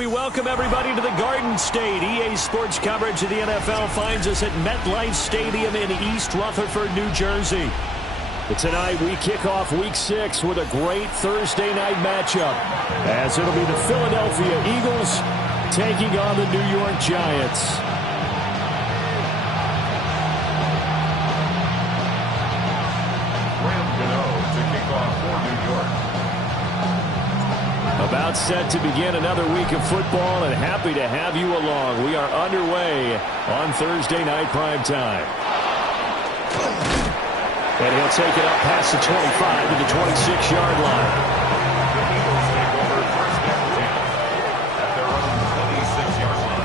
We welcome everybody to the Garden State. EA Sports coverage of the NFL finds us at MetLife Stadium in East Rutherford, New Jersey. But tonight we kick off Week 6 with a great Thursday night matchup, as it'll be the Philadelphia Eagles taking on the New York Giants. To kick off for New York. About set to begin another week of football, and happy to have you along. We are underway on Thursday night primetime. And he'll take it up past the 25 to the 26-yard line. The Eagles take over first and 10 at their own 26-yard line.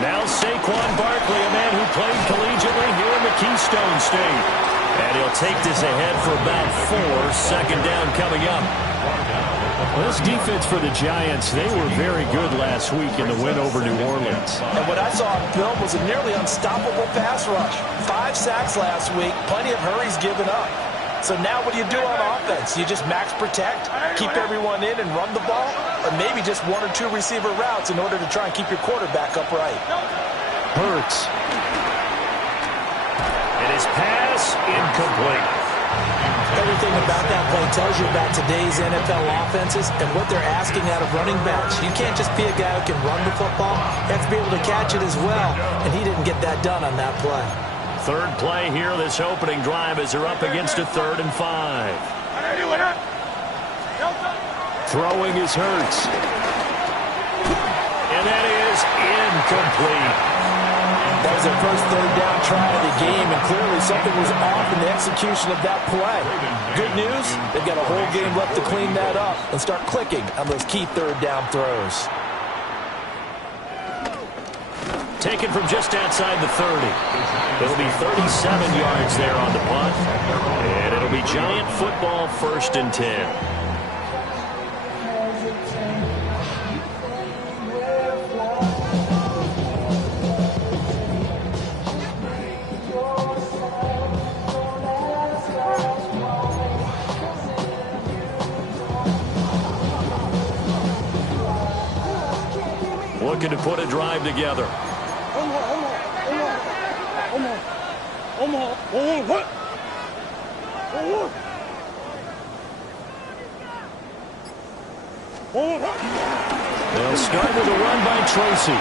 Now Saquon Barkley, a man who played collegiately here in the Keystone State. And he'll take this ahead for about 4. Second down coming up. Well, this defense for the Giants, they were very good last week in the win over New Orleans. And what I saw on film was a nearly unstoppable pass rush. 5 sacks last week, plenty of hurries given up. So now what do you do on offense? You just max protect, keep everyone in and run the ball, or maybe just 1 or 2 receiver routes in order to try and keep your quarterback upright. Hurts. And his pass incomplete. Everything about that play tells you about today's NFL offenses and what they're asking out of running backs. You can't just be a guy who can run the football. You have to be able to catch it as well, and he didn't get that done on that play. Third play here, this opening drive, as they're up against a 3rd and 5. Throwing is Hurts. And that is incomplete. That was their first 3rd down try of the game, and clearly something was off in the execution of that play. Good news, they've got a whole game left to clean that up and start clicking on those key 3rd down throws. Taken from just outside the 30. It'll be 37 yards there on the punt. And it'll be Giant football, 1st and 10. Looking to put a drive together. They'll start with a run by Tracy.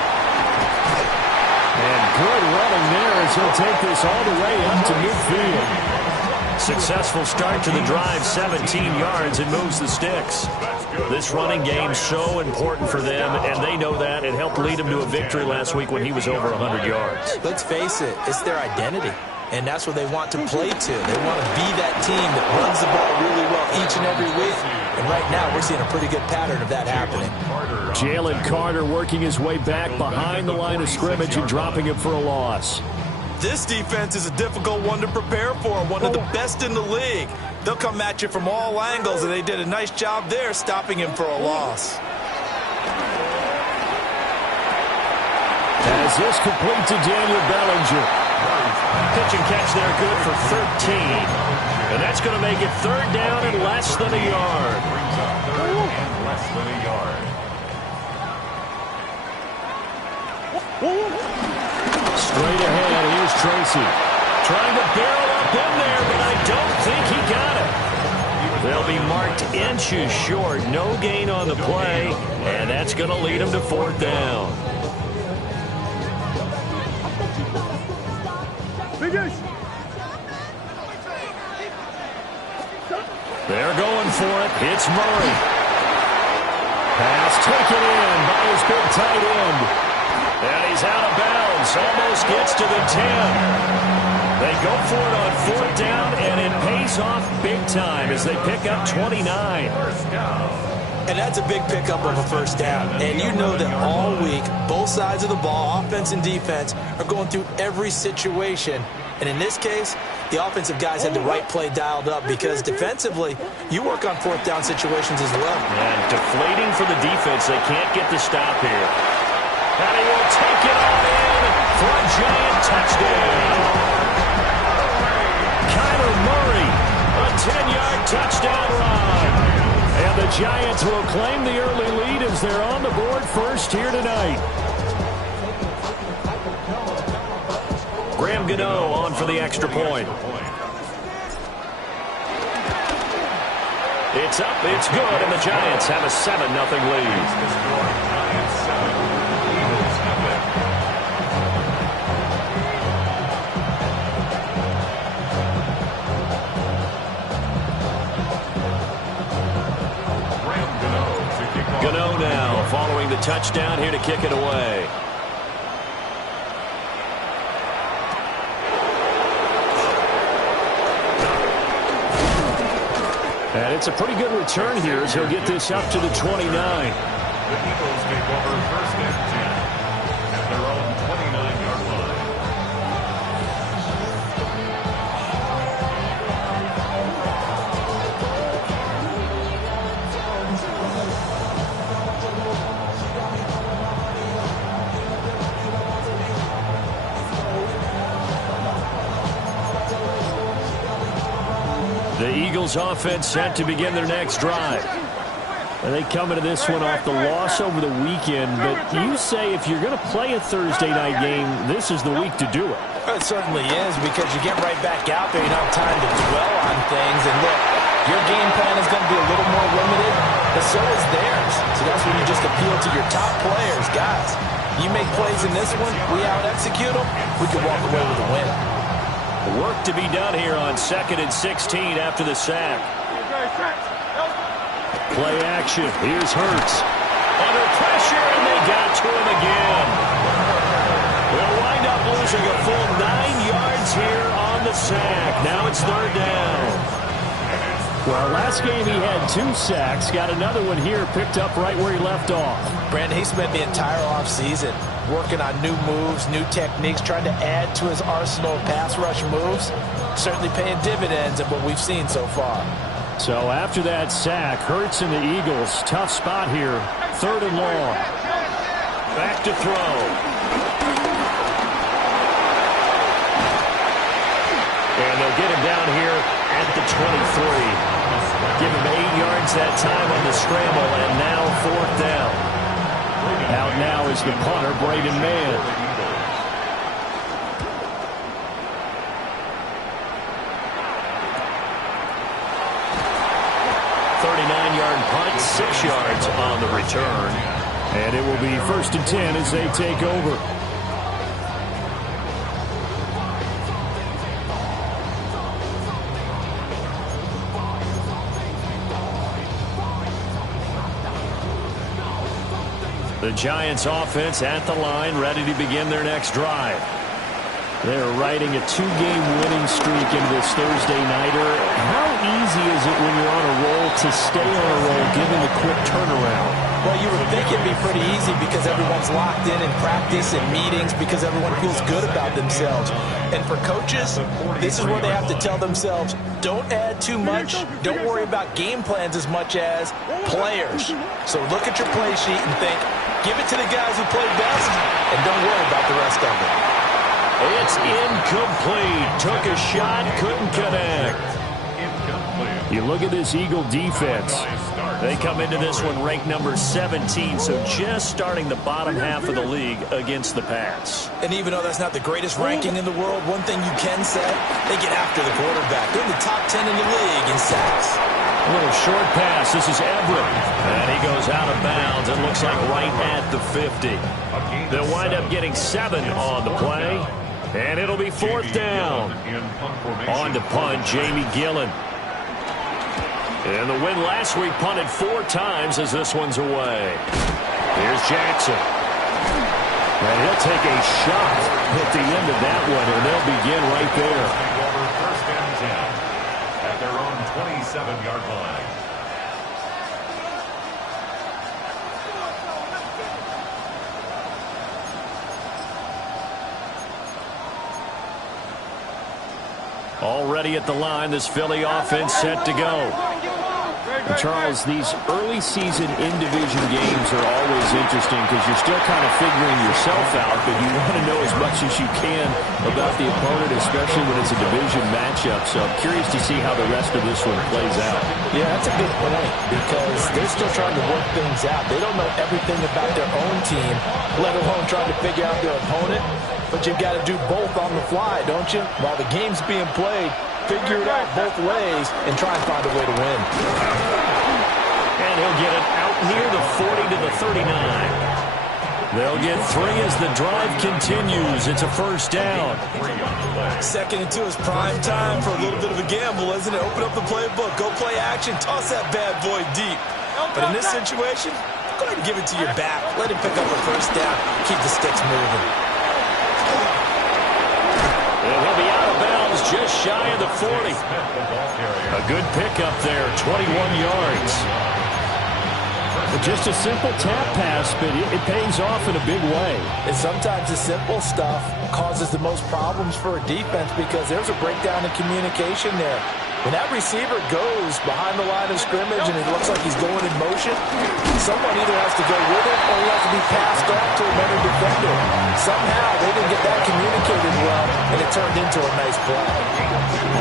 And good running there as he'll take this all the way up to midfield. Successful start to the drive, 17 yards, and moves the sticks. This running game's so important for them, and they know that. It helped lead them to a victory last week when he was over 100 yards. Let's face it, it's their identity, and that's what they want to play to. They want to be that team that runs the ball really well each and every week, and right now we're seeing a pretty good pattern of that happening. Jalen Carter working his way back behind the line of scrimmage and dropping him for a loss. This defense is a difficult one to prepare for, one of the best in the league. They'll come at you from all angles, and they did a nice job there stopping him for a loss. As this complete to Daniel Bellinger. Pitch and catch there, good for 13. And that's going to make it 3rd down and less than a yard. Brings up 3rd and less than a yard. Straight ahead, here's Tracy. Trying to barrel up in there, but I don't think he got it. They'll be marked inches short. No gain on the play, and that's going to lead them to 4th down. They're going for it. It's Murray. Pass taken in by his big tight end. And he's out of bounds. Almost gets to the 10. They go for it on 4th down, and it pays off big time as they pick up 29. And that's a big pickup of a 1st down. And you know that all week, both sides of the ball, offense and defense, are going through every situation. And in this case, the offensive guys had the right play dialed up because defensively, you work on fourth down situations as well. And deflating for the defense. They can't get the stop here. And he will take it on in for a giant touchdown. Kyler Murray, a 10-yard touchdown run. And the Giants will claim the early lead as they're on the board first here tonight. Graham Gano on for the extra point. It's up, it's good, and the Giants have a 7-0 lead. Gano now following the touchdown here to kick it away. And it's a pretty good return here as he'll get this up to the 29. The Eagles take over first and 10 at their own 29-yard line. The Eagles offense set to begin their next drive. And they come into this one off the loss over the weekend, but you say if you're going to play a Thursday night game, this is the week to do it. Well, it certainly is because you get right back out there. You don't have time to dwell on things. And look, your game plan is going to be a little more limited, but so is theirs. So that's when you just appeal to your top players. Guys, you make plays in this one, we out-execute them, we can walk away with a win. Work to be done here on 2nd and 16 after the sack. Play action. Here's Hurts. Under pressure, and they got to him again. They'll wind up losing a full 9 yards here on the sack. Now it's 3rd down. Well, last game he had 2 sacks. Got another one here picked up right where he left off. Brandon, he spent the entire offseason working on new moves, new techniques, trying to add to his arsenal of pass rush moves. Certainly paying dividends of what we've seen so far. So after that sack, Hurts and the Eagles, tough spot here. 3rd and long. Back to throw. And they'll get him down here at the 23. Give him 8 yards that time on the scramble, and now 4th down. Out now is the punter, Braden Mann. 39-yard punt, 6 yards on the return. And it will be 1st and 10 as they take over. The Giants offense at the line, ready to begin their next drive. They're riding a 2-game winning streak into this Thursday nighter. How easy is it when you're on a roll to stay on a roll given the quick turnaround? Well, you would think it'd be pretty easy because everyone's locked in practice and meetings because everyone feels good about themselves. And for coaches, this is where they have to tell themselves, don't add too much, don't worry about game plans as much as players. So look at your play sheet and think, give it to the guys who play best and don't worry about the rest of it. It's incomplete. Took a shot, couldn't connect. You look at this Eagle defense. They come into this one ranked number 17, so just starting the bottom half of the league against the pass. And even though that's not the greatest ranking in the world, one thing you can say, they get after the quarterback. They're in the top 10 in the league in sacks. A little short pass. This is Everett. And he goes out of bounds. It looks like right at the 50. They'll wind up getting 7 on the play. And it'll be 4th down. On to punt, Jamie Gillen. And the win last week punted 4 times as this one's away. Here's Jackson. And he'll take a shot at the end of that one, and they'll begin right there. First and 10 at their own 27-yard line. Already at the line, this Philly offense set to go. And Charles, these early season in-division games are always interesting because you're still kind of figuring yourself out, but you want to know as much as you can about the opponent, especially when it's a division matchup. So I'm curious to see how the rest of this one plays out. Yeah, that's a good point because they're still trying to work things out. They don't know everything about their own team, let alone trying to figure out their opponent. But you've got to do both on the fly, don't you? While the game's being played, figure it out both ways and try and find a way to win. And he'll get it out near the 40 to the 39. They'll get 3 as the drive continues. It's a first down. 2nd and 2 is prime time for a little bit of a gamble, isn't it? Open up the playbook, go play action, toss that bad boy deep. But in this situation, go ahead and give it to your back. Let him pick up a first down. Keep the sticks moving. And he'll be out of bounds just shy of the 40. A good pickup there, 21 yards. Just a simple tap pass, but it pays off in a big way. And sometimes the simple stuff causes the most problems for a defense because there's a breakdown in communication there. When that receiver goes behind the line of scrimmage and it looks like he's going in motion, someone either has to go with it or he has to be passed off to another defender. Somehow they didn't get that communicated well, and it turned into a nice play.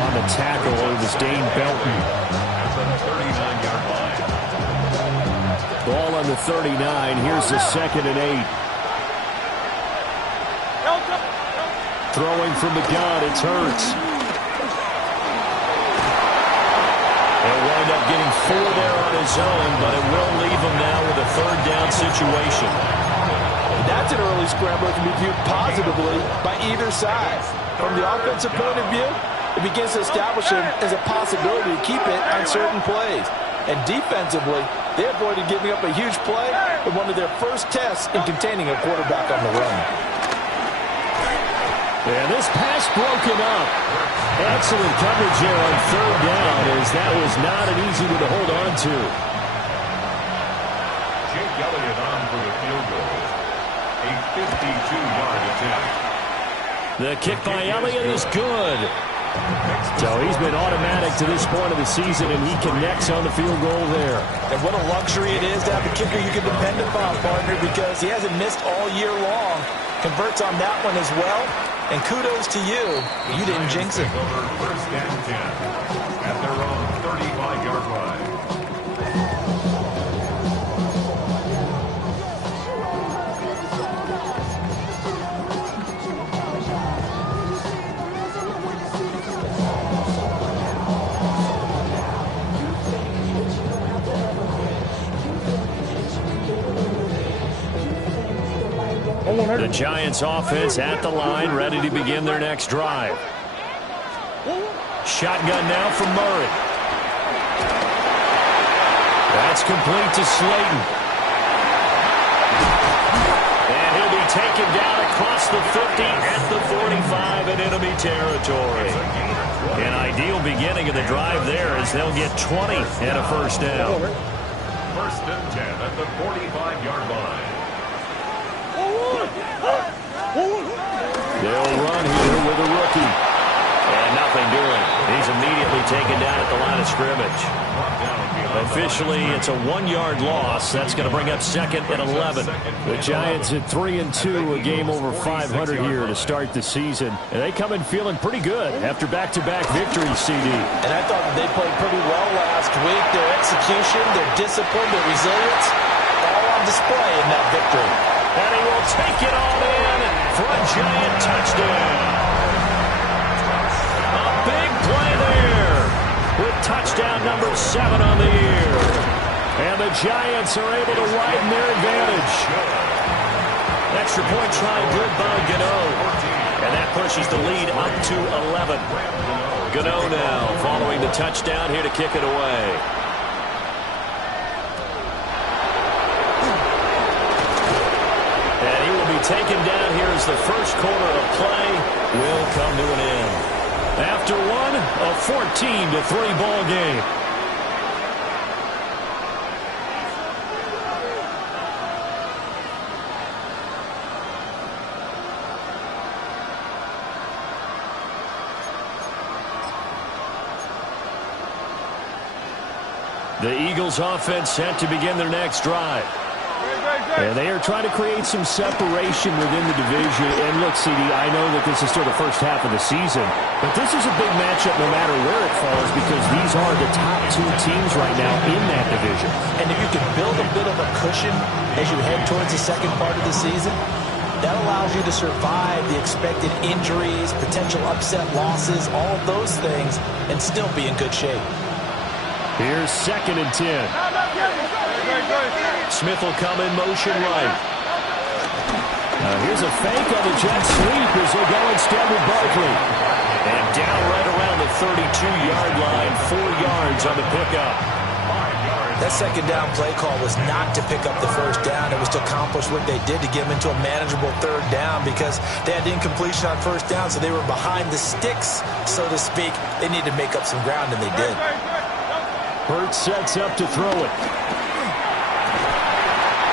On the tackle, it was Dane Belton. Ball on the 39. Here's the 2nd and 8. Throwing from the gun, it's Hurts. He'll wind up getting 4 there on his own, but it will leave him now with a 3rd down situation. That's an early scramble that can be viewed positively by either side. From the offensive point of view, it begins to establish him as a possibility to keep it on certain plays. And defensively, they avoided giving up a huge play in one of their first tests in containing a quarterback on the run. And this pass broken up. Excellent coverage here on 3rd down, as that was not an easy one to hold on to. Jake Elliott on for the field goal. A 52-yard attempt. The kick by Elliott is good. So he's been automatic to this point of the season, and he connects on the field goal there. And what a luxury it is to have a kicker you can depend upon, partner, because he hasn't missed all year long. Converts on that one as well. And kudos to you. You didn't jinx it. First and 10 at their own 35-yard line. The Giants offense at the line, ready to begin their next drive. Shotgun now from Murray. That's complete to Slayton. And he'll be taken down across the 50 at the 45 in enemy territory. An ideal beginning of the drive there as they'll get 20 and a first down. First and 10 at the 45-yard line. They'll run here with a rookie. And nothing doing. He's immediately taken down at the line of scrimmage. Officially, it's a 1-yard loss. That's going to bring up 2nd and 11. The Giants at 3-2, a game over 500 here to start the season. And they come in feeling pretty good after back-to-back victories, CD. And I thought that they played pretty well last week. Their execution, their discipline, their resilience, all on display in that victory. And he will take it all in for a Giant touchdown. A big play there with touchdown number 7 on the year. And the Giants are able to widen their advantage. Extra point try good by Gano. And that pushes the lead up to 11. Gano now following the touchdown here to kick it away. And he will be taken down here as the first quarter of play will come to an end. After one, a 14-3 ball game. The Eagles offense set to begin their next drive. And they are trying to create some separation within the division. And look, CD, I know that this is still the first half of the season, but this is a big matchup no matter where it falls because these are the top two teams right now in that division. And if you can build a bit of a cushion as you head towards the second part of the season, that allows you to survive the expected injuries, potential upset losses, all of those things, and still be in good shape. Here's 2nd and 10. Smith will come in motion right. Here's a fake on the jet sweep as they go instead with Barkley. And down right around the 32-yard line, 4 yards on the pickup. That second down play call was not to pick up the first down. It was to accomplish what they did to get them into a manageable third down because they had incompletion on first down, so they were behind the sticks, so to speak. They needed to make up some ground, and they did. Hurts sets up to throw it.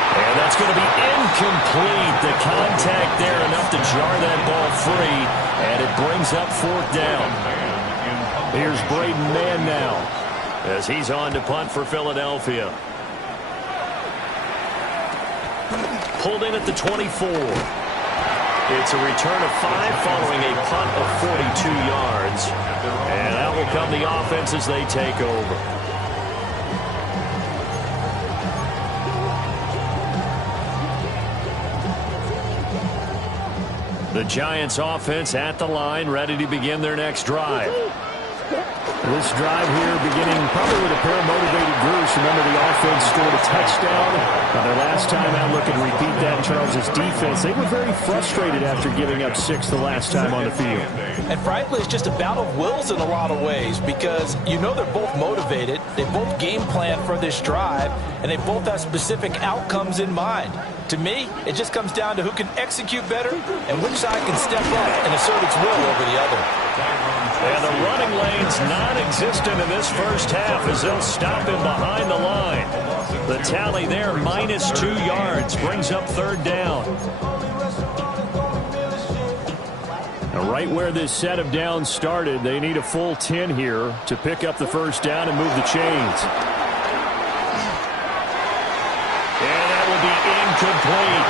And that's going to be incomplete. The contact there enough to jar that ball free, and it brings up 4th down. Here's Braden Mann now as he's on to punt for Philadelphia. Pulled in at the 24. It's a return of 5 following a punt of 42 yards. And out will come the offense as they take over. The Giants offense at the line, ready to begin their next drive. This drive here beginning probably with a pair of motivated groups. Remember, the offense scored a touchdown. Their last time out, looking to repeat that in Charles' defense. They were very frustrated after giving up 6 the last time on the field. And frankly, it's just a battle of wills in a lot of ways because you know they're both motivated. They both game plan for this drive, and they both have specific outcomes in mind. To me, it just comes down to who can execute better and which side can step up and assert its will over the other. And the running lane's non-existent in this first half as they'll stop him behind the line. The tally there, -2 yards, brings up 3rd down. Now, right where this set of downs started, they need a full 10 here to pick up the first down and move the chains. And that will be incomplete.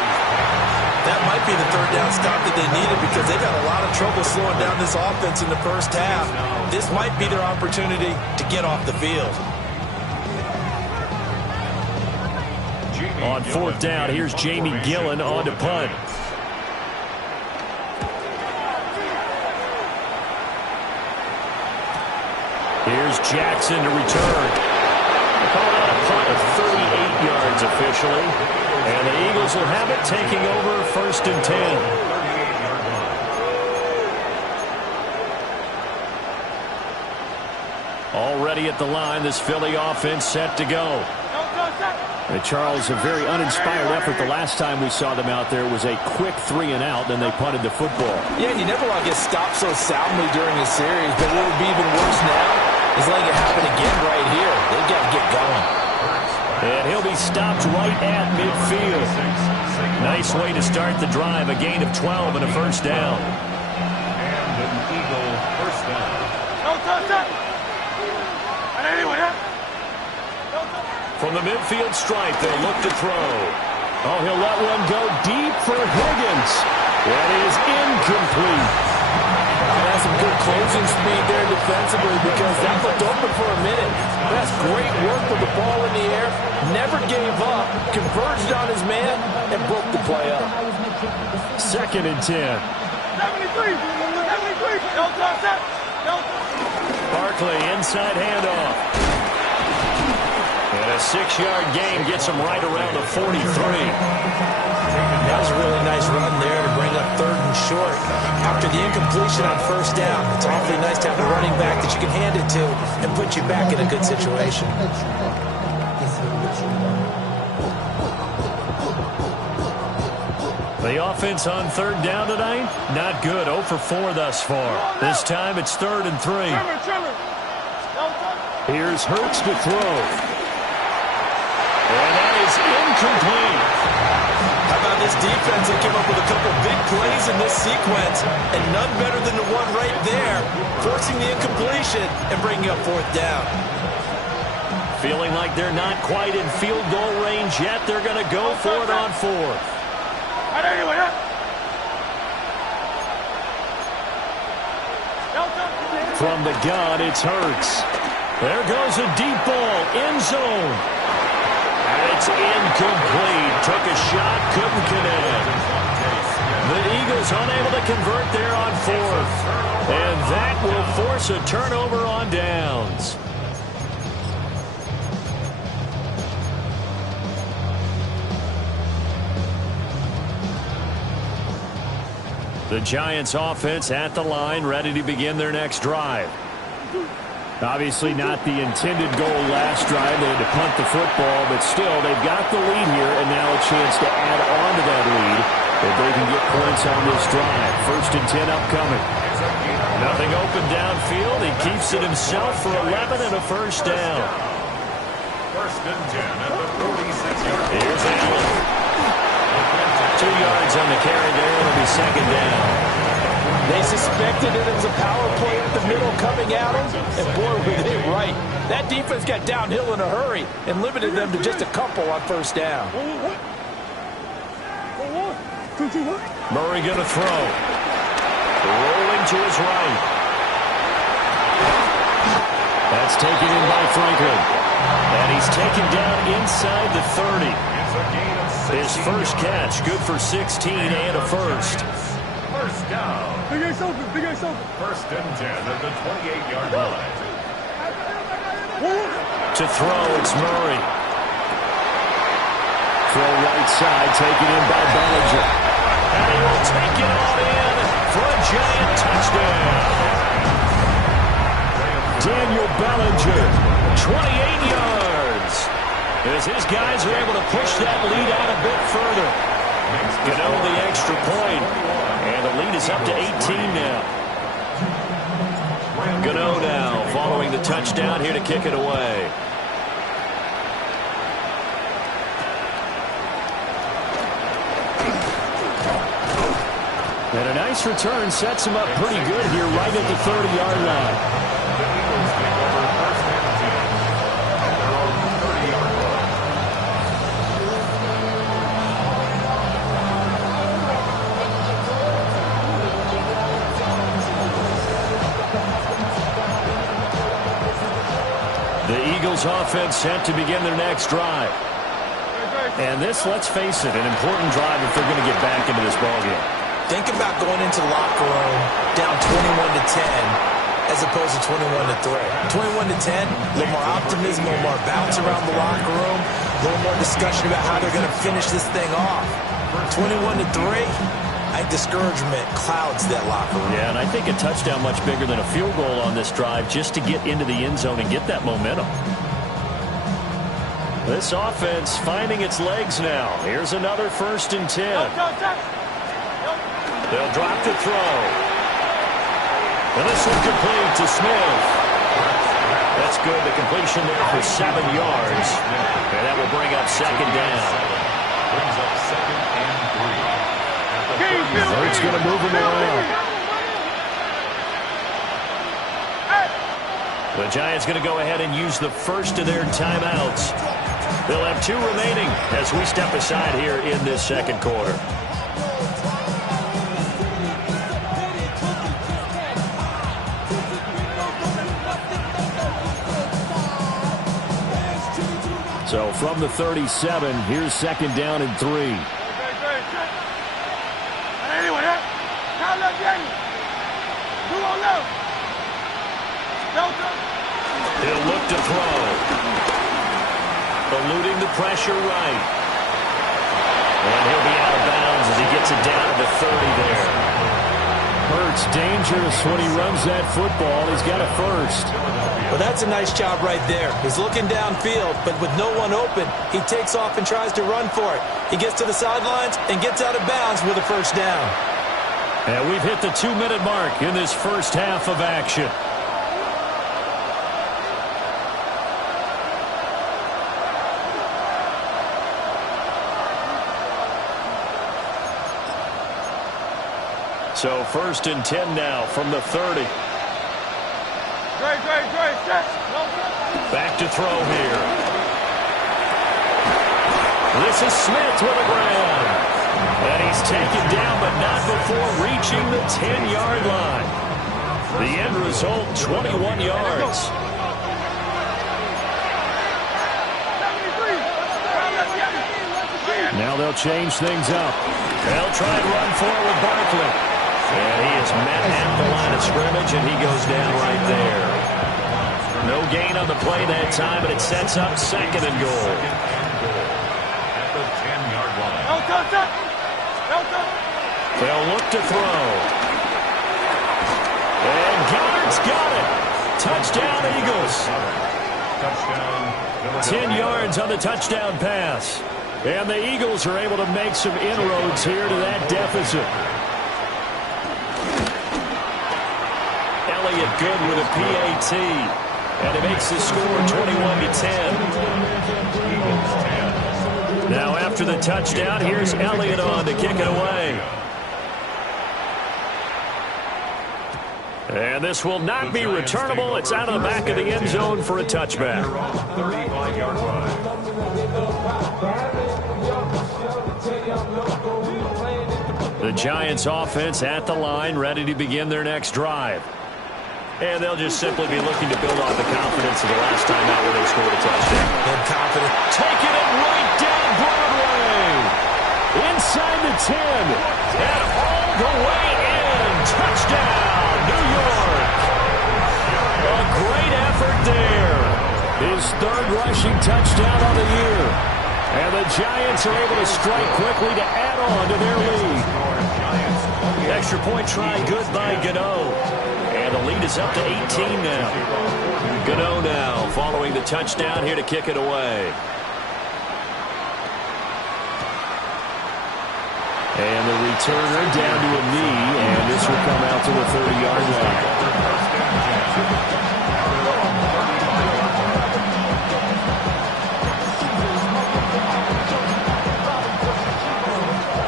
That might be the 3rd down stop that they needed because they've had a lot of trouble slowing down this offense in the first half. This might be their opportunity to get off the field. On 4th down, here's Jamie Gillen on to punt. Here's Jackson to return. Called out a punt of 38 yards officially. And the Eagles will have it, taking over 1st and 10. Already at the line, this Philly offense set to go. And Charles, a very uninspired effort the last time we saw them out there was a quick 3 and out, then they punted the football. Yeah, and you never want to get stopped so soundly during a series, but what would be even worse now is letting it happen again right here. They've got to get going. And he'll be stopped right at midfield. Nice way to start the drive, a gain of 12 and a first down. And an Eagle first down. From the midfield stripe, they'll look to throw. Oh, he'll let one go deep for Higgins. That is incomplete. That's some good closing speed there defensively because that looked open for a minute. That's great work with the ball in the air. Never gave up, converged on his man, and broke the play up. 2nd and 10. Barkley, inside handoff. And a 6-yard gain gets him right around the 43. That was a really nice run there to bring up 3rd and short. After the incompletion on first down, it's awfully nice to have a running back that you can hand it to and put you back in a good situation. The offense on 3rd down tonight, not good. 0 for 4 thus far. This time it's 3rd and 3. Here's Hurts to throw. And that is incomplete. How about this defense? They came up with a couple big plays in this sequence, and none better than the one right there, forcing the incompletion and bringing up 4th down. Feeling like they're not quite in field goal range yet. They're going to go for it on fourth. From the gun, it's Hurts. There goes a deep ball, end zone. And it's incomplete. Took a shot, couldn't connect. The Eagles unable to convert there on fourth. And that will force a turnover on downs. The Giants offense at the line, ready to begin their next drive. Obviously not the intended goal last drive. They had to punt the football, but still they've got the lead here and now a chance to add on to that lead if they can get points on this drive. 1st and 10 upcoming. Nothing open downfield. He keeps it himself for 11 and a first down. 1st and 10 at the 46-yard line. Here's Allen. 2 yards on the carry there. It'll be 2nd down. They suspected it was a power play at the middle coming at them, and boy, were they right. That defense got downhill in a hurry and limited them to just a couple on 1st down. Murray going to throw. Rolling to his right. That's taken in by Franklin. And he's taken down inside the 30. His first catch, good for 16 and a first. 1st down. Big Ace open, Big Ace open. 1st and 10 at the 28-yard line. To throw, it's Murray. Throw right side, taken in by Bellinger. And he will take it all in for a Giant touchdown. Daniel Bellinger, 28 yards. As his guys are able to push that lead out a bit further. Gano the extra point. And the lead is up to 18 now. Gano now following the touchdown here to kick it away. And a nice return sets him up pretty good here right at the 30-yard line. The Eagles offense set to begin their next drive. And this, let's face it, an important drive if they're going to get back into this ballgame. Think about going into the locker room down 21-10 as opposed to 21-3. 21-10, a little more optimism, a little more bounce around the locker room, a little more discussion about how they're going to finish this thing off. 21-3, I think discouragement clouds that locker room. Yeah, and I think a touchdown much bigger than a field goal on this drive just to get into the end zone and get that momentum. This offense finding its legs now. Here's another 1st and 10. They'll drop to throw. And this one complete to Smith. That's good. The completion there for 7 yards. And that will bring up 2nd down. Brings up 2nd and 3. Hurts going to move him around. The Giants going to go ahead and use the first of their timeouts. They'll have 2 remaining as we step aside here in this 2nd quarter. So from the 37, here's 2nd down and 3. He'll look to throw. Eluding the pressure right. And he'll be out of bounds as he gets it down to the 30 there. Hurts dangerous when he runs that football. He's got a first. Well, that's a nice job right there. He's looking downfield, but with no one open, he takes off and tries to run for it. He gets to the sidelines and gets out of bounds with a first down. And we've hit the 2-minute mark in this first half of action. So 1st and 10 now from the 30. Great, set. Back to throw here. This is Smith with a grab. And he's taken down, but not before reaching the 10-yard line. The end result, 21 yards. Now they'll change things up. They'll try and run forward with Barkley. And he is met at the line of scrimmage, and he goes down right there. No gain on the play that time, but it sets up second and goal. At the 10-yard line. They'll look to throw. And Goddard's got it. Touchdown, Eagles. Touchdown. 10 yards on the touchdown pass. And the Eagles are able to make some inroads here to that deficit. Elliott good with a PAT. And it makes the score 21-10. Now after the touchdown, here's Elliott on to kick it away. And this will not be returnable. It's out of the back of the end zone for a touchback. 35-yard line. The Giants offense at the line, ready to begin their next drive. And they'll just simply be looking to build off the confidence of the last time out where they scored a touchdown. They're confident. Taking it right down Broadway. Inside the 10. And all the way in. Touchdown, New York. A great effort there. His third rushing touchdown of the year. And the Giants are able to strike quickly to add on to their lead. Extra point try good by Gano. And the lead is up to 18 now. Gano now following the touchdown here to kick it away. And the returner down to a knee, and this will come out to the 30-yard line.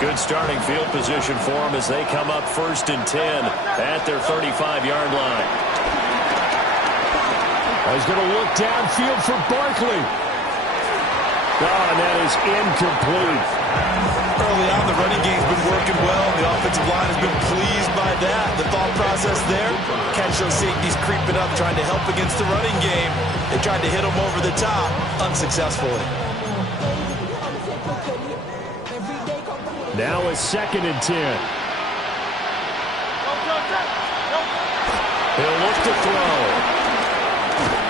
Good starting field position for them as they come up 1st and 10 at their 35-yard line. He's going to look downfield for Barkley. Oh, and that is incomplete. Early on, the running game's been working well. The offensive line has been pleased by that. The thought process there, catch those safeties creeping up, trying to help against the running game. They tried to hit them over the top, unsuccessfully. Now a 2nd and 10. He'll look to throw.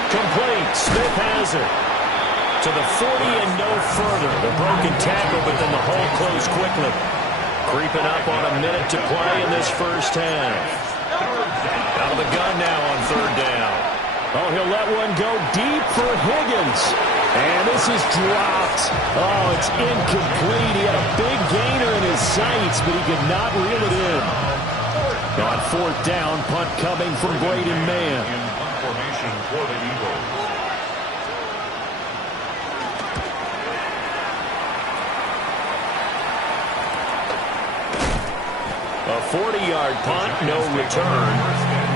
Complete. Smith has it. To the 40 and no further. The broken tackle, but then the hole closed quickly. Creeping up on a minute to play in this first half. Out of the gun now on 3rd down. Oh, he'll let one go deep for Higgins. And this is dropped. Oh, it's incomplete. He had a big gainer in his sights, but he could not reel it in. On 4th down, punt coming from Braden Mann. In punt formation for the Eagles. A 40-yard punt, no return.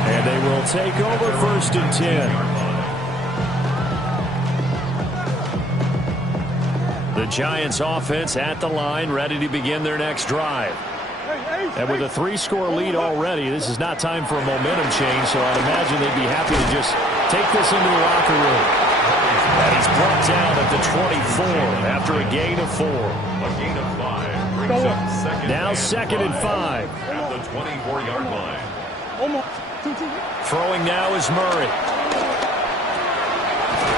And they will take over 1st and 10. The Giants offense at the line, ready to begin their next drive. And with a 3-score lead already, this is not time for a momentum change, so I'd imagine they'd be happy to just take this into the locker room. And he's brought down at the 24 after a gain of 4. A gain of 5 brings up Now 2nd and 5. At the 24-yard line. Throwing now is Murray.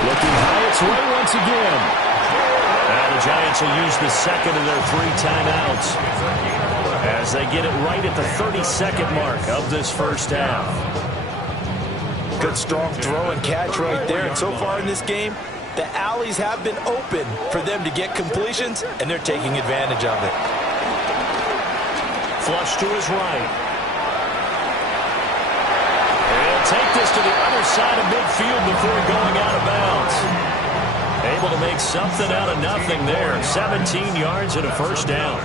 Looking high its way once again. And the Giants will use the second of their 3 timeouts as they get it right at the 32nd mark of this first half. Good strong throw and catch right there. And so far in this game, the alleys have been open for them to get completions, and they're taking advantage of it. Flush to his right. He'll take this to the other side of midfield before going out of bounds. Able to make something out of nothing there. 17 yards and a 1st down.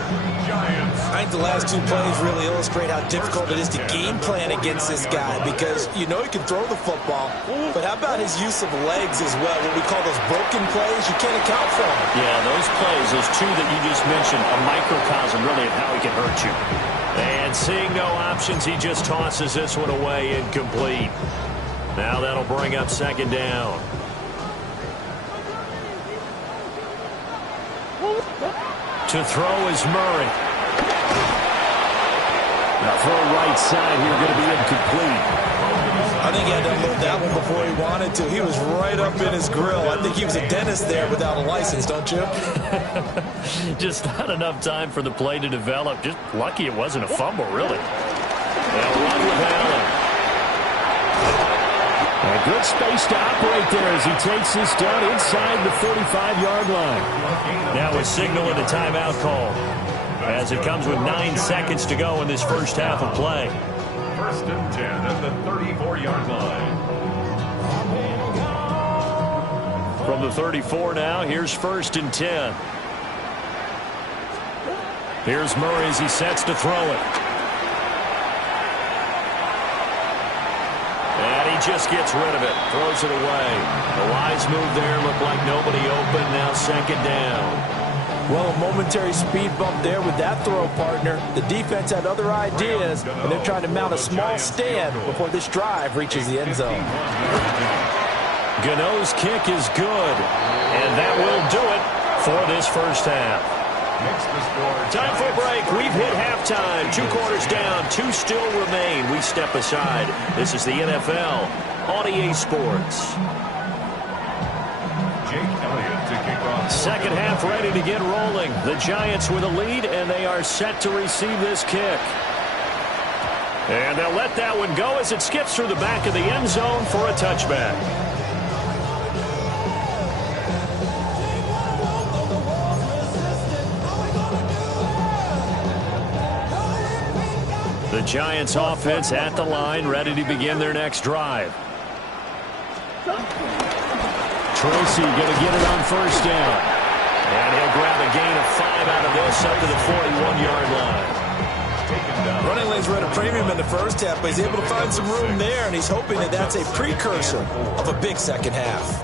I think the last two plays really illustrate how difficult it is to game plan against this guy, because you know he can throw the football, but how about his use of legs as well? What we call those broken plays, you can't account for them. Yeah, those plays, those two that you just mentioned, a microcosm really of how he can hurt you. And seeing no options, he just tosses this one away, incomplete. Now that'll bring up second down. To throw is Murray. Now throw right side here, going to be incomplete. I think he had to unload that one before he wanted to. He was right up in his grill. I think he was a dentist there without a license, don't you? Just not enough time for the play to develop. Just lucky it wasn't a fumble, really. They'll run with Allen. A good space to operate there as he takes this down inside the 45-yard line. Now we're signaling a timeout call as it comes with 9 seconds to go in this first half of play. First and 10 at the 34-yard line. From the 34 now, here's first and 10. Here's Murray as he sets to throw it. And he just gets rid of it, throws it away. A wise move there, looked like nobody open, now second down. Well, a momentary speed bump there with that throw, partner. The defense had other ideas, and they're trying to mount a small stand before this drive reaches the end zone. Gano's kick is good, and that will do it for this first half. Time for a break. We've hit halftime. 2 quarters down, 2 still remain. We step aside. This is the NFL on EA Sports. Second half ready to get rolling. The Giants with a lead, and they are set to receive this kick. And they'll let that one go as it skips through the back of the end zone for a touchback. The Giants offense at the line, ready to begin their next drive. Tracy going to get it on first down. And he'll grab a gain of 5 out of this up to the 41-yard line. Running lanes were at a premium in the first half, but he's able to find some room there, and he's hoping that that's a precursor of a big second half.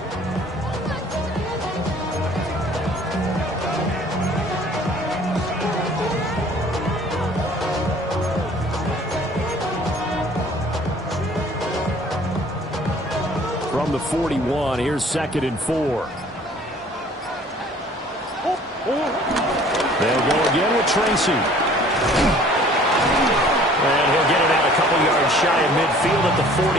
From the 41, here's second and 4. They'll go again with Tracy. And he'll get it out a couple yards shy of midfield at the 48.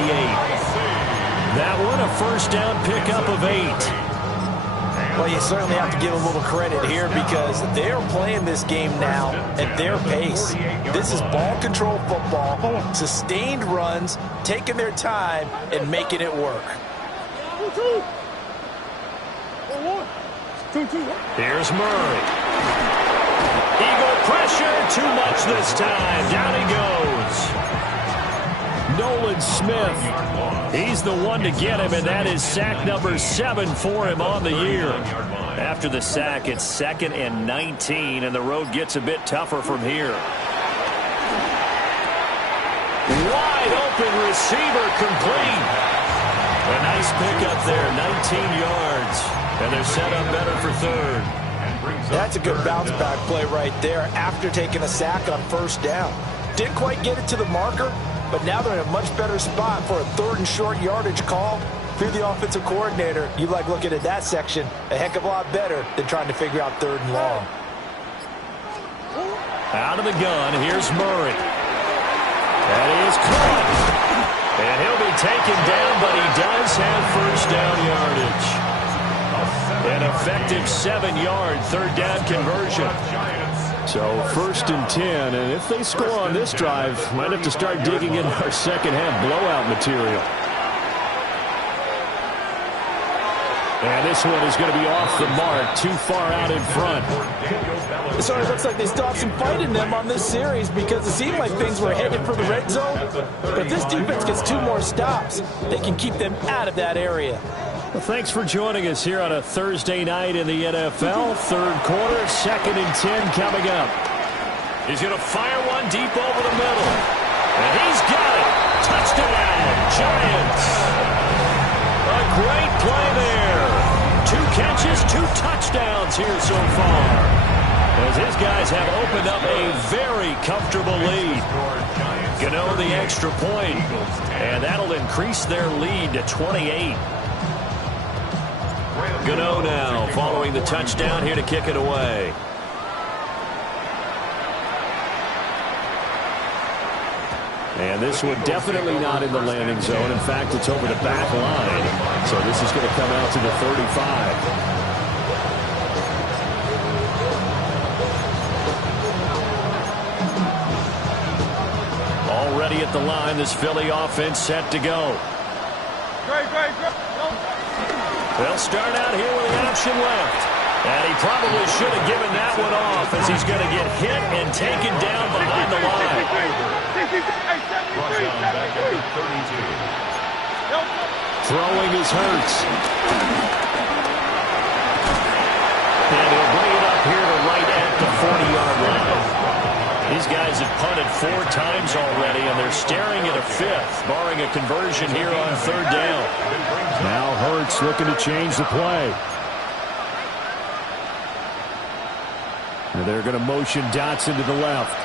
That one, a first down pickup of 8. Well, you certainly have to give a little credit here because they're playing this game now at their pace. This is ball control football, sustained runs, taking their time, and making it work. Here's Murray. Eagle pressure, too much this time. Down he goes. Nolan Smith. He's the one to get him, and that is sack number 7 for him on the year. After the sack, it's 2nd and 19, and the road gets a bit tougher from here. Wide open receiver complete. A nice pickup there, 19 yards. And they're set up better for 3rd. That's a good bounce back play right there after taking a sack on first down. Didn't quite get it to the marker, but now they're in a much better spot for a 3rd and short yardage call. If you're the offensive coordinator, you like looking at that section a heck of a lot better than trying to figure out 3rd and long. Out of the gun, here's Murray. That is caught. And he'll be taken down, but he does have first down yardage. An effective 7-yard 3rd down conversion. So 1st and 10, and if they score on this drive, might have to start digging into our second half blowout material. And this one is going to be off the mark, too far out in front. It sort of looks like they still have some fight in them on this series because it seemed like things were headed for the red zone. But if this defense gets 2 more stops, they can keep them out of that area. Well, thanks for joining us here on a Thursday night in the NFL. 3rd quarter, 2nd and 10 coming up. He's going to fire one deep over the middle. And he's got it. Touchdown, Giants. A great play there. 2 catches, 2 touchdowns here so far, as his guys have opened up a very comfortable lead. Gano the extra point, and that'll increase their lead to 28. Gano now following the touchdown here to kick it away. And this one definitely not in the landing zone. In fact, it's over the back line. So this is going to come out to the 35. Already at the line, this Philly offense set to go. They'll start out here with the option left. And he probably should have given that one off, as he's going to get hit and taken down behind the line. Throwing is Hurts. And he'll bring it up here to right at the 40-yard line. These guys have punted 4 times already, and they're staring at a 5th, barring a conversion here on 3rd down. Now Hurts looking to change the play. And they're going to motion Dotson to the left.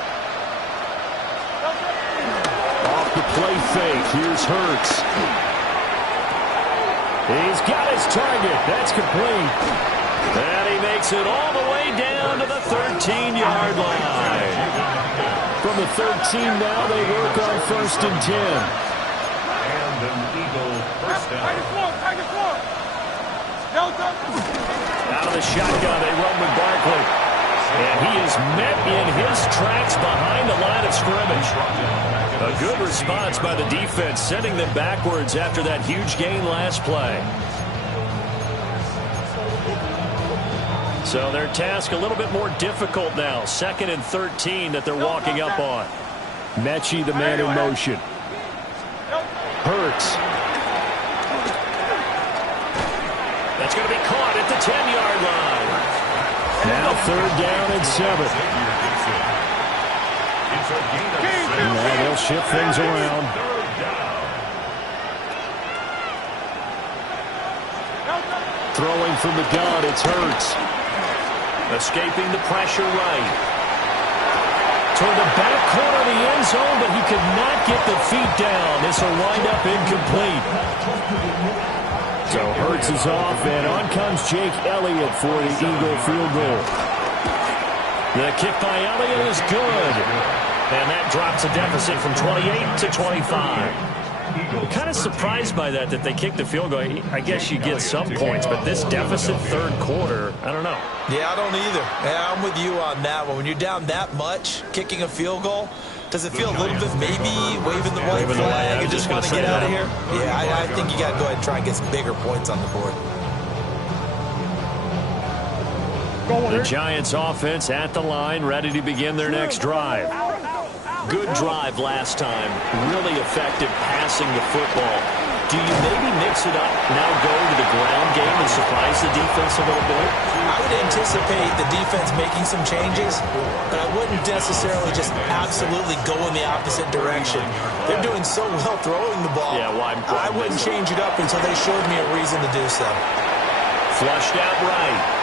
Off the play fake. Here's Hurts. He's got his target. That's complete. And he makes it all the way down to the 13-yard line. From the 13 now, they work on 1st and 10. And an Eagle first down. Out of the shotgun, they run with Barkley. And he is met in his tracks behind the line of scrimmage. A good response by the defense, sending them backwards after that huge gain last play. So their task a little bit more difficult now. 2nd and 13 that they're walking up on. Mechie, the man in motion. Hurts. That's going to be caught at the 10-yard line. Now 3rd down and 7. Now they'll shift things around. Throwing from the gun, it's Hurts. Escaping the pressure right. Toward the back corner of the end zone, but he could not get the feet down. This will wind up incomplete. So Hurts is off, and on comes Jake Elliott for the Eagle field goal. The kick by Elliott is good. And that drops a deficit from 28 to 25. I'm kind of surprised by that they kicked the field goal. I guess you get some points, but this deficit 3rd quarter, I don't know. Yeah, I don't either. Yeah, I'm with you on that one. When you're down that much, kicking a field goal, does it feel a little bit maybe waving the white flag and just want to get out of here? Yeah, I think you got to go ahead and try and get some bigger points on the board. The Giants offense at the line, ready to begin their next drive. Good drive last time. Really effective passing the football. Do you maybe mix it up, now go to the ground game and surprise the defense a little bit? I would anticipate the defense making some changes, but I wouldn't necessarily just absolutely go in the opposite direction. They're doing so well throwing the ball. Yeah, I wouldn't change it up until they showed me a reason to do so. Flushed out right.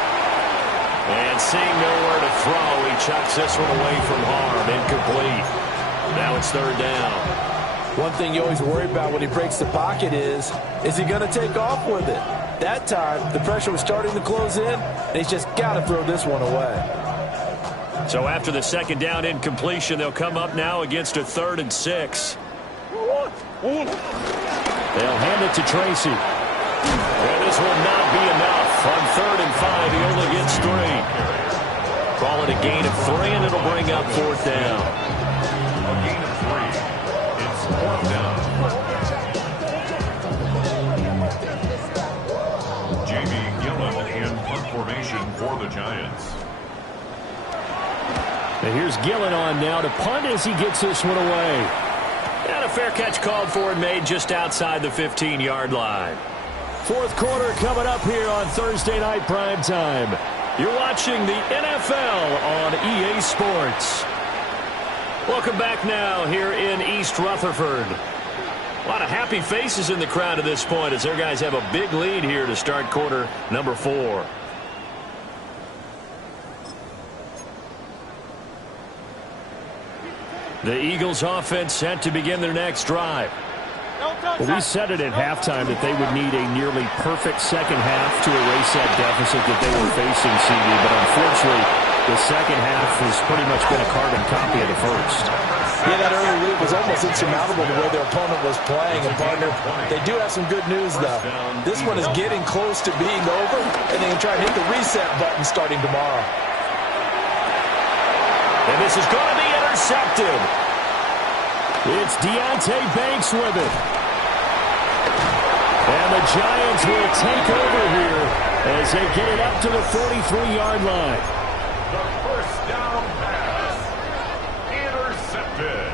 And seeing nowhere to throw, he chucks this one away from harm. Incomplete. Now it's 3rd down. One thing you always worry about when he breaks the pocket is he going to take off with it? That time, the pressure was starting to close in, and he's just got to throw this one away. So after the 2nd down incompletion, they'll come up now against a 3rd and 6. They'll hand it to Tracy. And this will not be enough. On 3rd and 5, he only gets 3. Call it a gain of 3, and it'll bring up 4th down. A gain of 3. It's 4th down. Jamie Gillen in punt formation for the Giants. And here's Gillen on now to punt as he gets this one away. And a fair catch called for and made just outside the 15-yard line. 4th quarter coming up here on Thursday Night Primetime. You're watching the NFL on EA Sports. Welcome back now here in East Rutherford. A lot of happy faces in the crowd at this point as their guys have a big lead here to start quarter number 4. The Eagles offense set to begin their next drive. Well, we said it at halftime that they would need a nearly perfect second half to erase that deficit that they were facing, CD. But unfortunately, the second half has pretty much been a carbon copy of the first. Yeah, that early lead was almost insurmountable the way their opponent was playing. And, partner, they do have some good news, though. This one is getting close to being over, and they can try to hit the reset button starting tomorrow. And this is going to be intercepted. It's Deonte Banks with it. And the Giants will take over here as they get it up to the 43-yard line. The first down pass intercepted.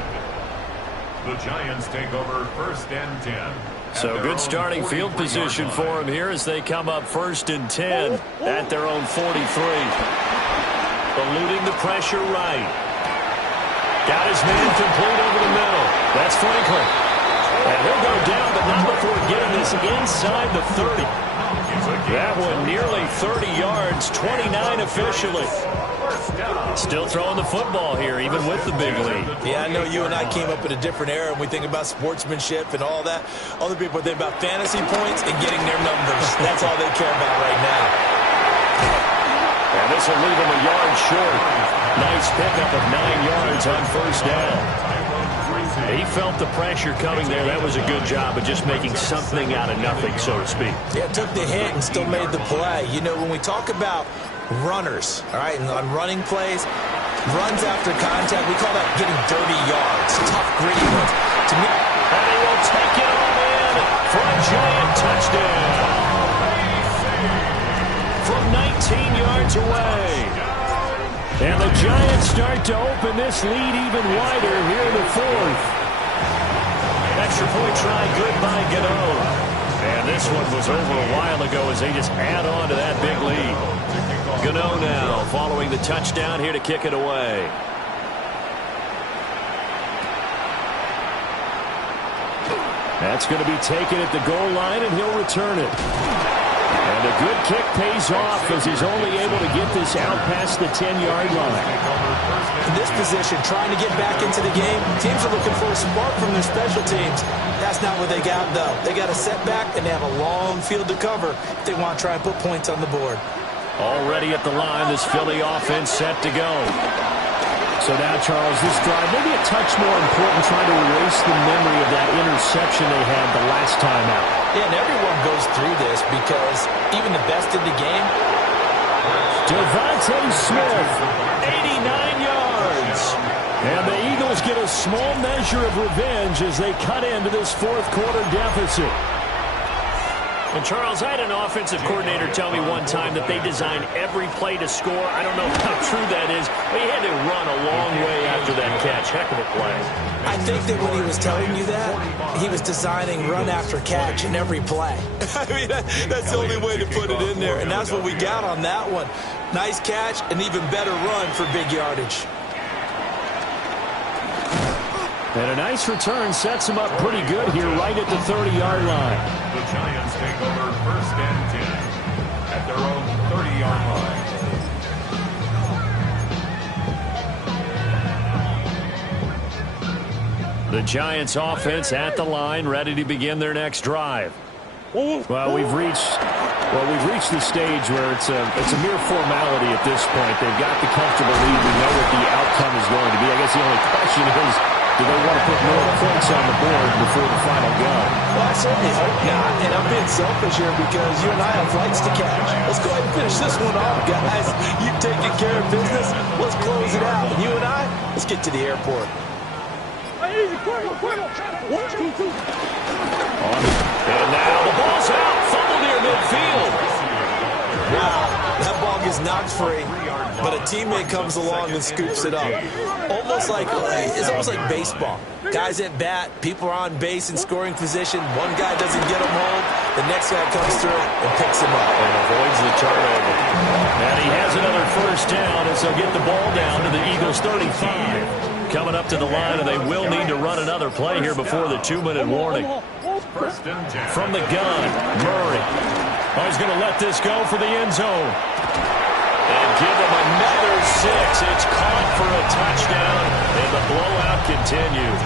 The Giants take over 1st and 10. So good starting field position for them here as they come up 1st and 10 at their own 43. Eluding the pressure right. Got his man complete over the middle. That's Franklin. And he'll go down, but not before getting this inside the 30. That one nearly 30 yards, 29 officially. Still throwing the football here, even with the big lead. Yeah, I know you and I came up in a different era, and we think about sportsmanship and all that. Other people think about fantasy points and getting their numbers. That's all they care about right now. And this will leave him a yard short. Nice pickup of 9 yards on 1st down. He felt the pressure coming there. That was a good job of just making something out of nothing, so to speak. Yeah, took the hit and still made the play. You know, when we talk about runners, all right, and on running plays, runs after contact, we call that getting dirty yards, tough, gritty ones. To me, and he will take it all in for a giant touchdown. From 19 yards away. And the Giants start to open this lead even wider here in the 4th. Extra point try, good by Gano. And this one was over a while ago as they just add on to that big lead. Gano now following the touchdown here to kick it away. That's going to be taken at the goal line, and he'll return it. And a good kick pays off as he's only able to get this out past the 10-yard line. In this position, trying to get back into the game, teams are looking for a spark from their special teams. That's not what they got, though. They got a setback, and they have a long field to cover if they want to try and put points on the board. Already at the line, this Philly offense set to go. So now, Charles, this drive, maybe a touch more important, trying to erase the memory of that interception they had the last time out. Yeah, and everyone goes through this because even the best in the game. Devontae Smith, 89 yards. And the Eagles get a small measure of revenge as they cut into this 4th quarter deficit. And, Charles, I had an offensive coordinator tell me one time that they design every play to score. I don't know how true that is, but he had to run a long way after that catch. Heck of a play. I think that when he was telling you that, he was designing run after catch in every play. I mean, that's the only way to put it in there, and that's what we got on that one. Nice catch, an even better run for big yardage. And a nice return sets him up pretty good here right at the 30-yard line. The Giants take over 1st and 10 at their own 30-yard line. The Giants offense at the line, ready to begin their next drive. Well, we've reached the stage where it's a mere formality at this point. They've got the comfortable lead. We know what the outcome is going to be. I guess the only question is, do they want to put more points on the board before the final go? Well, I certainly hope not. And I'm being selfish here because you and I have flights to catch. Let's go ahead and finish this one off, guys. You've taken care of business. Let's close it out. And you and I, let's get to the airport. And now the ball's out. Fumble near midfield. Wow, that ball gets knocked free, but a teammate comes along and scoops it up. It's almost like baseball. Guys at bat, people are on base in scoring position. One guy doesn't get him home. The next guy comes through and picks him up. And avoids the turnover. And he has another 1st down as they'll get the ball down to the Eagles' 35. coming up to the line, and they will need to run another play here before the 2-minute warning. From the gun, Murray. Oh, he's going to let this go for the end zone. And give him another 6. It's caught for a touchdown, and the blowout continues.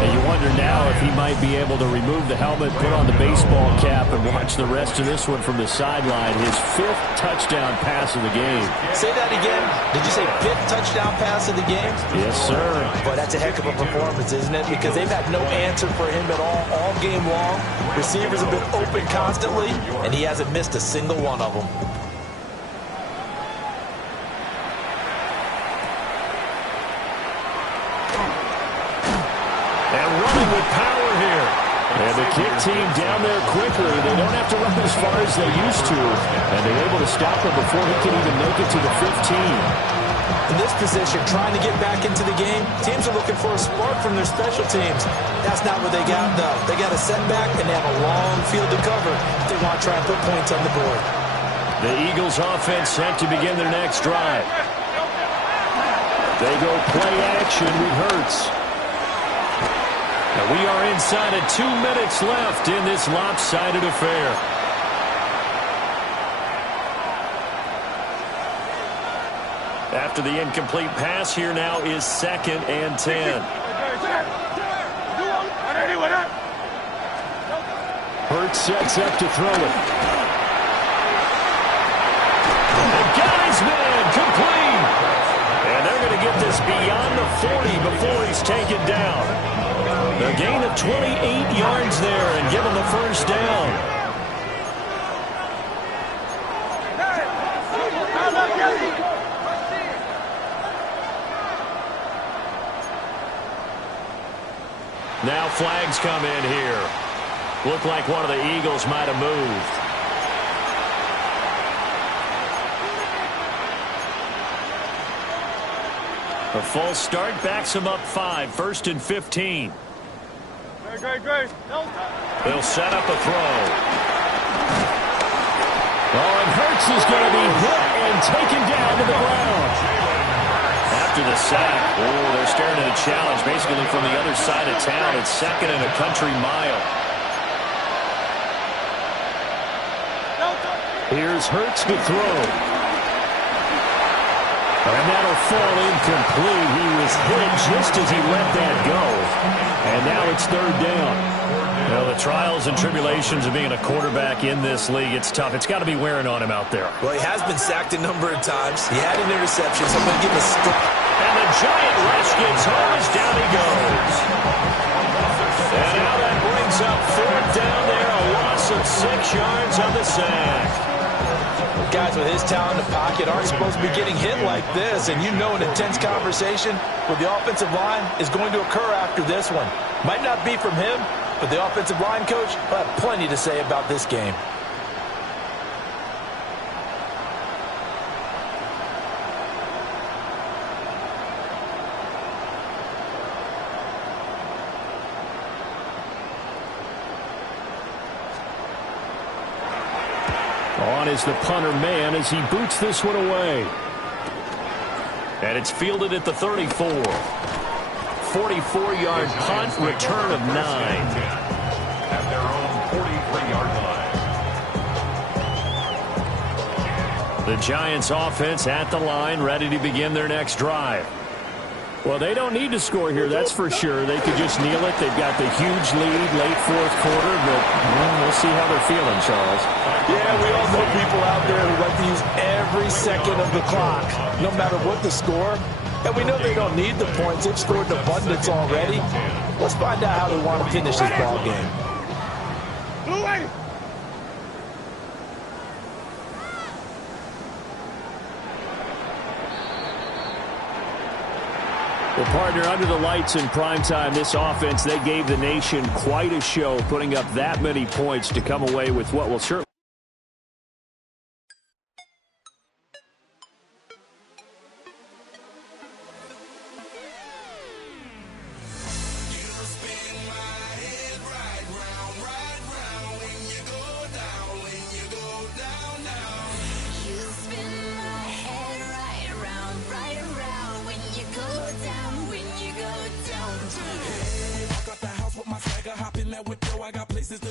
And you wonder now if he might be able to remove the helmet, put on the baseball cap, and watch the rest of this one from the sideline. His 5th touchdown pass of the game. Say that again. Did you say 5th touchdown pass of the game? Yes, sir. But that's a heck of a performance, isn't it? Because they've had no answer for him at all game long. Receivers have been open constantly, and he hasn't missed a single one of them. With power here. And the kick team down there quickly. They don't have to run as far as they used to. And they're able to stop him before he can even make it to the 15. In this position, trying to get back into the game, teams are looking for a spark from their special teams. That's not what they got, though. They got a setback, and they have a long field to cover if they want to try and put points on the board. The Eagles offense set to begin their next drive. They go play action with Hurts. And we are inside of 2 minutes left in this lopsided affair. After the incomplete pass, here now is 2nd and 10. Hurts sets up to throw it. And got his man complete. And they're going to get this beyond the 40 before he's taken down. A gain of 28 yards there and give him the first down. Now flags come in here. Looked like one of the Eagles might have moved. A false start backs him up 5, 1st and 15. They'll set up a throw. Oh, and Hurts is going to be hit and taken down to the ground. After the sack, oh, they're staring at a challenge basically from the other side of town. It's 2nd and a country mile. Here's Hurts to throw. And that'll fall incomplete. He was hit just as he let that go. And now it's 3rd down. Well, the trials and tribulations of being a quarterback in this league, it's tough. It's got to be wearing on him out there. Well, he has been sacked a number of times. He had an interception, so I'm going to give him a stop. And the giant rush gets home as down he goes. And now that brings up 4th down there, a loss of 6 yards on the sack. Guys with his talent in the pocket aren't supposed to be getting hit like this, and you know an intense conversation with the offensive line is going to occur after this one. Might not be from him, but the offensive line coach will have plenty to say about this game. On is the punter man as he boots this one away. And it's fielded at the 34. 44-yard punt, return of 9. At their own 43-yard line. The Giants offense at the line, ready to begin their next drive. Well, they don't need to score here, that's for sure. They could just kneel it. They've got the huge lead late 4th quarter, but we'll see how they're feeling, Charles. Yeah, we all know people out there who like to use every second of the clock, no matter what the score. And we know they don't need the points. They've scored in abundance already. Let's find out how they want to finish this ball game. Well, partner, under the lights in primetime, this offense, they gave the nation quite a show, putting up that many points to come away with what will certainly... that window, I got places to